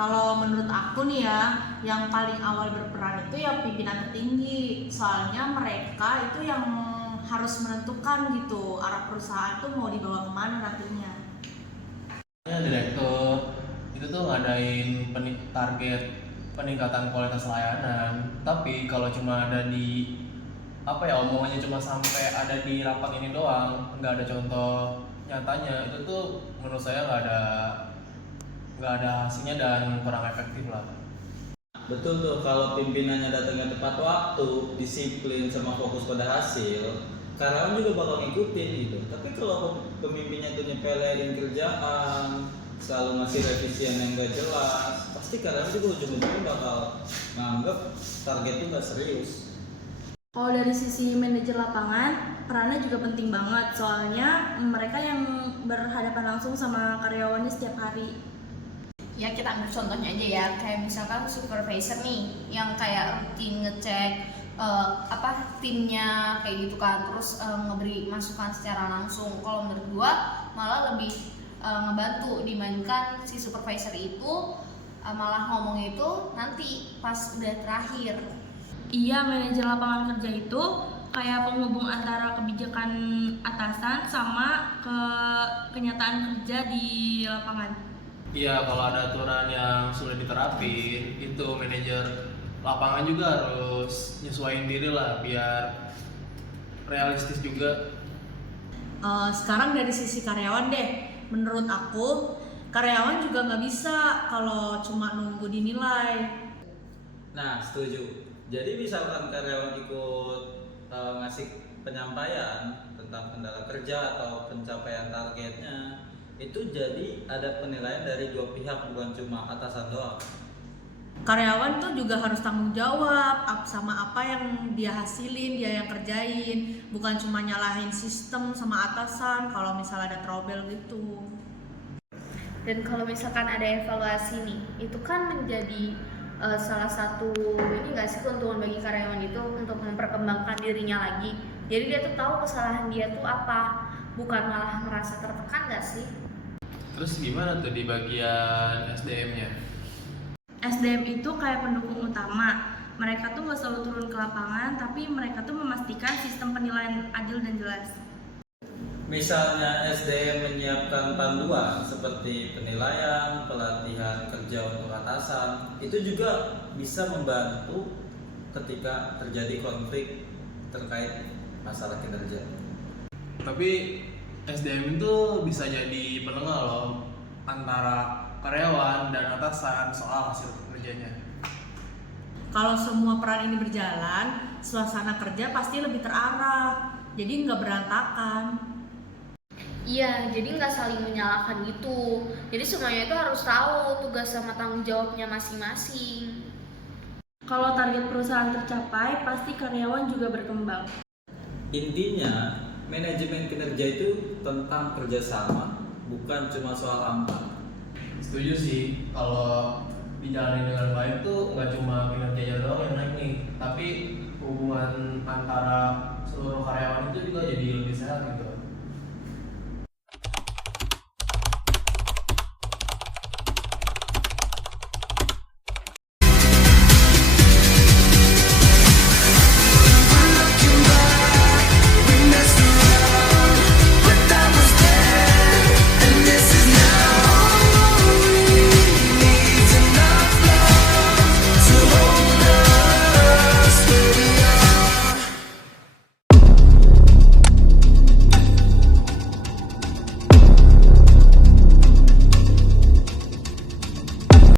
Kalau menurut aku nih ya, yang paling awal berperan itu ya pimpinan tertinggi. Soalnya mereka itu yang harus menentukan gitu arah perusahaan tuh mau dibawa kemana nantinya. Direktur itu tuh ngadain target peningkatan kualitas layanan, tapi kalau cuma ada di apa ya, omongannya cuma sampai ada di rapat ini doang, nggak ada contoh nyatanya, itu tuh menurut saya nggak ada hasilnya dan kurang efektif lah. Betul tuh, kalau pimpinannya datangnya tepat waktu, disiplin sama fokus pada hasil, karyawan juga bakal ngikutin gitu. Tapi kalau pemimpinnya tuh nyepelein kerjaan, selalu ngasih revisian yang gak jelas, pasti karyawan juga ujung-ujungnya bakal nganggep target itu gak serius. Kalau dari sisi manajer lapangan, perannya juga penting banget soalnya mereka yang berhadapan langsung sama karyawannya setiap hari. Ya kita ambil contohnya aja ya, kayak misalkan supervisor nih yang kayak rutin ngecek timnya kayak gitu kan, terus ngeberi masukan secara langsung. Kalau menurut gua malah lebih ngebantu dibandingkan si supervisor itu malah ngomong itu nanti pas udah terakhir. Iya, manajer lapangan kerja itu kayak penghubung antara kebijakan atasan sama kenyataan kerja di lapangan. Iya, kalau ada aturan yang sudah diterapin, itu manajer lapangan juga harus nyesuaiin diri lah biar realistis juga. Sekarang dari sisi karyawan deh, menurut aku karyawan juga nggak bisa kalau cuma nunggu dinilai. Nah, setuju. Jadi misalkan karyawan ikut ngasih penyampaian tentang kendala kerja atau pencapaian targetnya, itu jadi ada penilaian dari dua pihak, bukan cuma atasan doang. Karyawan tuh juga harus tanggung jawab sama apa yang dia hasilin, dia yang kerjain, bukan cuma nyalahin sistem sama atasan kalau misalnya ada trouble gitu. Dan kalau misalkan ada evaluasi nih, itu kan menjadi salah satu ini nggak sih keuntungan bagi karyawan itu untuk memperkembangkan dirinya lagi. Jadi dia tuh tahu kesalahan dia tuh apa, bukan malah merasa tertekan nggak sih? Terus gimana tuh di bagian SDM-nya? SDM itu kayak pendukung utama. Mereka tuh nggak selalu turun ke lapangan, tapi mereka tuh memastikan sistem penilaian adil dan jelas. Misalnya SDM menyiapkan panduan seperti penilaian, pelatihan kerja untuk atasan, itu juga bisa membantu ketika terjadi konflik terkait masalah kinerja. Tapi SDM itu bisa jadi penengah loh antara karyawan dan atasan soal hasil kerjanya. Kalau semua peran ini berjalan, suasana kerja pasti lebih terarah, jadi nggak berantakan. Iya, jadi nggak saling menyalahkan gitu. Jadi semuanya itu harus tahu tugas sama tanggung jawabnya masing-masing. Kalau target perusahaan tercapai, pasti karyawan juga berkembang. Intinya, manajemen kinerja itu tentang kerjasama, bukan cuma soal angka. Setuju sih, kalau dijalanin dengan baik tuh nggak cuma kinerjanya doang yang naik nih, tapi hubungan antara seluruh karyawan itu juga jadi lebih sehat gitu.